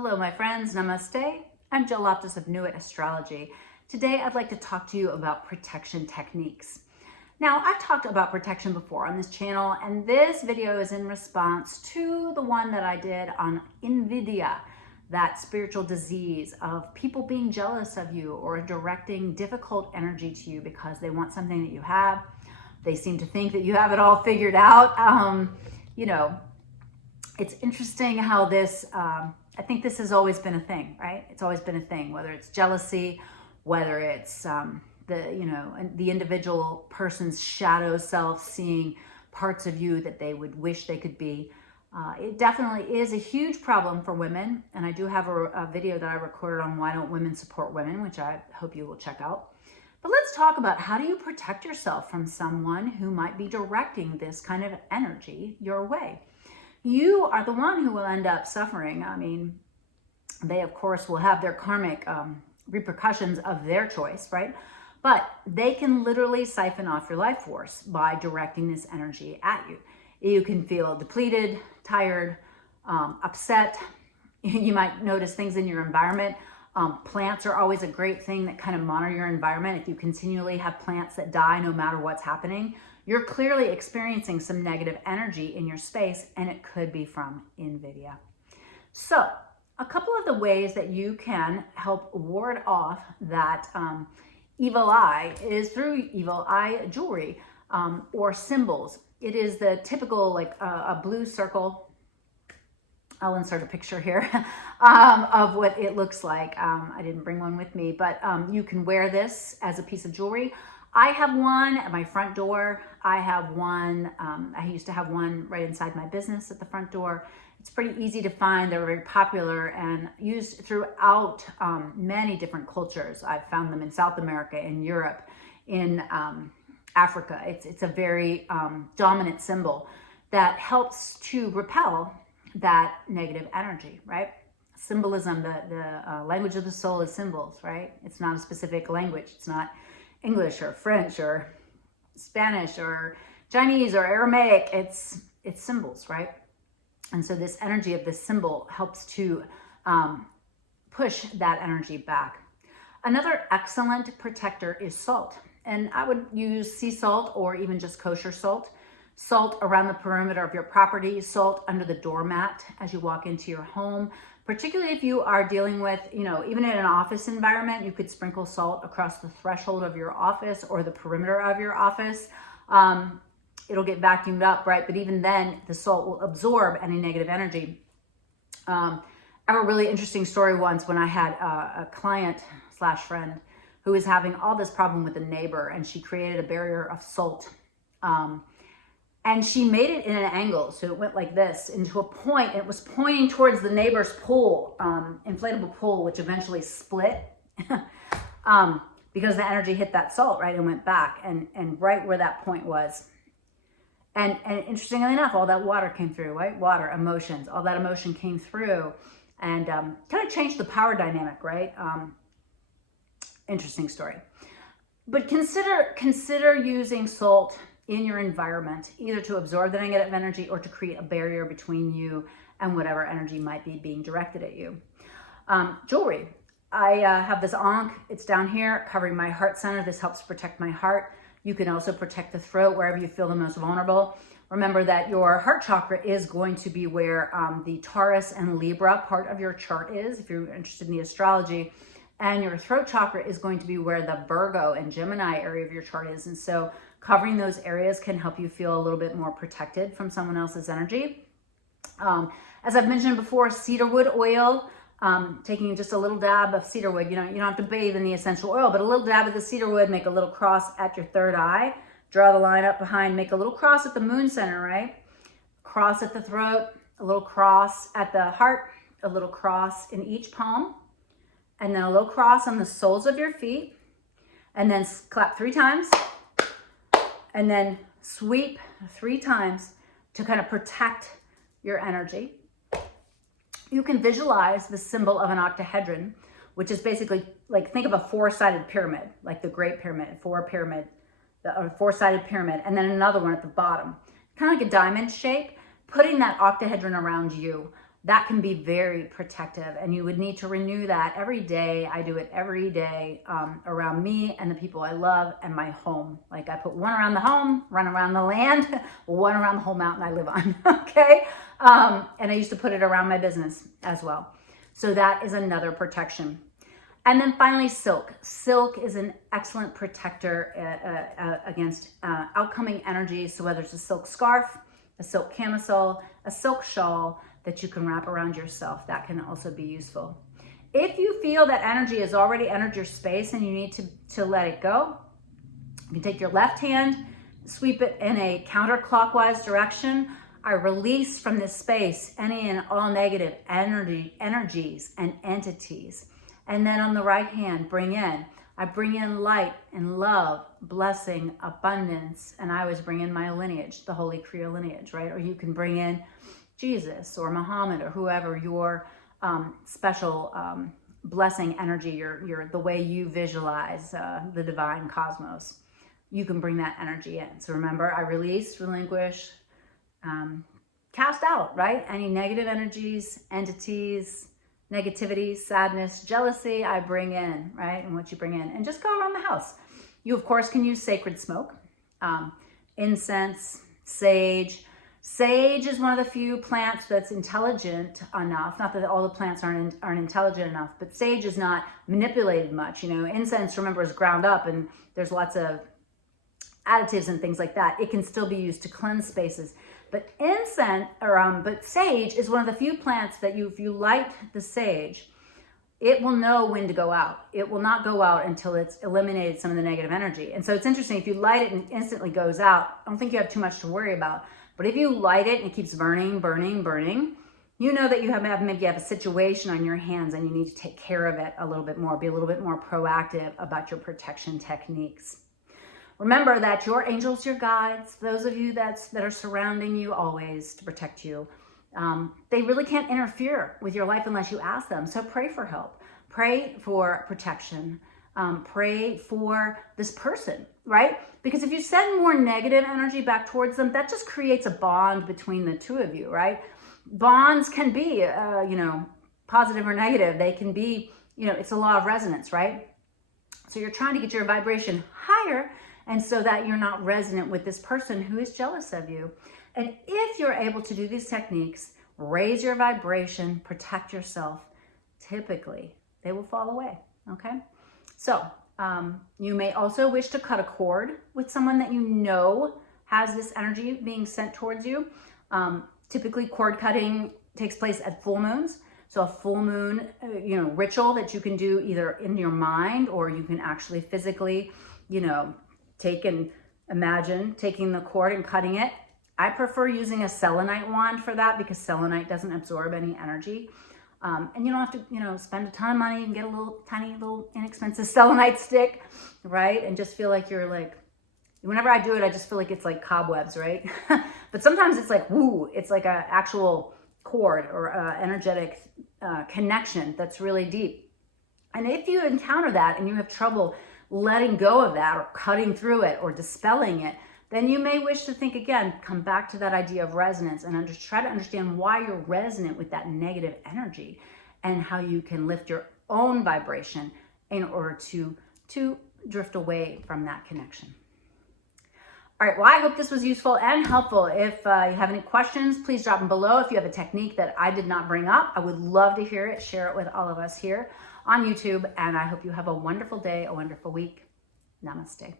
Hello, my friends. Namaste. I'm Jill Loftis of Nuit Astrology. Today, I'd like to talk to you about protection techniques. Now, I've talked about protection before on this channel, and this video is in response to the one that I did on Invidia, that spiritual disease of people being jealous of you or directing difficult energy to you because they want something that you have. They seem to think that you have it all figured out. It's interesting how this, I think this has always been a thing, right? It's always been a thing, whether it's jealousy, whether it's the individual person's shadow self seeing parts of you that they would wish they could be. It definitely is a huge problem for women. And I do have a video that I recorded on why don't women support women, which I hope you will check out. But let's talk about how do you protect yourself from someone who might be directing this kind of energy your way. You are the one who will end up suffering. I mean, they of course will have their karmic repercussions of their choice, right? But they can literally siphon off your life force by directing this energy at you. You can feel depleted, tired, upset. You might notice things in your environment. Plants are always a great thing that kind of monitor your environment. If you continually have plants that die no matter what's happening, you're clearly experiencing some negative energy in your space, and it could be from Invidia. So a couple of the ways that you can help ward off that evil eye is through evil eye jewelry or symbols. It is the typical, like a blue circle. I'll insert a picture here of what it looks like. I didn't bring one with me, but you can wear this as a piece of jewelry. I have one at my front door. I have one, I used to have one right inside my business at the front door. It's pretty easy to find. They're very popular and used throughout many different cultures. I've found them in South America, in Europe, in Africa. It's a very dominant symbol that helps to repel that negative energy, right? Symbolism, the language of the soul is symbols, right? It's not a specific language. It's not English or French or Spanish or Chinese or Aramaic. It's symbols, right? And so this energy of this symbol helps to push that energy back. Another excellent protector is salt. And I would use sea salt or even just kosher salt. Salt around the perimeter of your property, salt under the doormat as you walk into your home. Particularly if you are dealing with, even in an office environment, you could sprinkle salt across the threshold of your office or the perimeter of your office. It'll get vacuumed up, right? But even then, the salt will absorb any negative energy. I have a really interesting story once when I had a client / friend who was having all this problem with a neighbor, and she created a barrier of salt. And she made it in an angle. So it went like this into a point. It was pointing towards the neighbor's pool, inflatable pool, which eventually split because the energy hit that salt, right? And went back and right where that point was. And interestingly enough, all that water came through, right? Water, emotions, all that emotion came through and kind of changed the power dynamic, right? Interesting story. But consider using salt in your environment, either to absorb the negative energy or to create a barrier between you and whatever energy might be being directed at you. Jewelry. I have this ankh. It's down here covering my heart center. This helps protect my heart. You can also protect the throat wherever you feel the most vulnerable. Remember that your heart chakra is going to be where the Taurus and Libra part of your chart is, if you're interested in the astrology. And your throat chakra is going to be where the Virgo and Gemini area of your chart is. And so covering those areas can help you feel a little bit more protected from someone else's energy. As I've mentioned before, cedarwood oil, taking just a little dab of cedarwood. You don't have to bathe in the essential oil, but a little dab of the cedarwood, make a little cross at your third eye, draw the line up behind, make a little cross at the moon center, right? Cross at the throat, a little cross at the heart, a little cross in each palm, and then a little cross on the soles of your feet, and then clap 3 times, and then sweep 3 times to kind of protect your energy. You can visualize the symbol of an octahedron, which is basically like, think of a 4-sided pyramid, like the Great Pyramid, 4-sided pyramid, and then another one at the bottom, kind of like a diamond shape. Putting that octahedron around you that can be very protective, and you would need to renew that every day. I do it every day around me and the people I love and my home. Like I put one around the home, one around the land, one around the whole mountain I live on, okay? And I used to put it around my business as well. So that is another protection. And then finally, silk. Silk is an excellent protector against outcoming energies. So whether it's a silk scarf, a silk camisole, a silk shawl that you can wrap around yourself, that can also be useful. If you feel that energy has already entered your space and you need to let it go, you can take your left hand, sweep it in a counterclockwise direction. I release from this space any and all negative energies and entities. And then on the right hand, I bring in light and love, blessing, abundance. And I always bring in my lineage, the Holy Kriya lineage, right? Or you can bring in Jesus or Muhammad or whoever your special blessing energy, your the way you visualize the divine cosmos. You can bring that energy in. So remember, I release, relinquish, cast out, right? Any negative energies, entities, negativity, sadness, jealousy, I bring in, right? And what you bring in. And just go around the house. You, of course, can use sacred smoke, incense, sage. Sage is one of the few plants that's intelligent enough. Not that all the plants aren't intelligent enough, but sage is not manipulated much. You know, incense, remember, is ground up and there's lots of additives and things like that. It can still be used to cleanse spaces. But but sage is one of the few plants that if you light the sage, it will know when to go out. It will not go out until it's eliminated some of the negative energy. And so it's interesting, if you light it and it instantly goes out, I don't think you have too much to worry about. But if you light it and it keeps burning, burning, burning, you know that maybe you have a situation on your hands and you need to take care of it a little bit more, be a little bit more proactive about your protection techniques. Remember that your angels, your guides, those of you that are surrounding you always to protect you, they really can't interfere with your life unless you ask them. So pray for help, pray for protection, pray for this person, right? Because if you send more negative energy back towards them, that just creates a bond between the two of you, right? Bonds can be, positive or negative. They can be, it's a law of resonance, right? So you're trying to get your vibration higher, and so that you're not resonant with this person who is jealous of you. And if you're able to do these techniques, raise your vibration, protect yourself, typically they will fall away, okay? So you may also wish to cut a cord with someone that you know has this energy being sent towards you. Typically cord cutting takes place at full moons. So a full moon, ritual that you can do either in your mind or you can actually physically, imagine taking the cord and cutting it. I prefer using a selenite wand for that because selenite doesn't absorb any energy. And you don't have to, spend a ton of money and get a tiny little inexpensive selenite stick, right? And just feel like you're whenever I do it, I just feel like it's like cobwebs, right? But sometimes it's like, woo, it's like an actual cord or energetic connection that's really deep. And if you encounter that and you have trouble letting go of that or cutting through it or dispelling it, then you may wish to think again, come back to that idea of resonance and try to understand why you're resonant with that negative energy and how you can lift your own vibration in order to drift away from that connection. All right, well, I hope this was useful and helpful. If you have any questions, please drop them below. If you have a technique that I did not bring up, I would love to hear it. Share it with all of us here on YouTube. And I hope you have a wonderful day, a wonderful week. Namaste.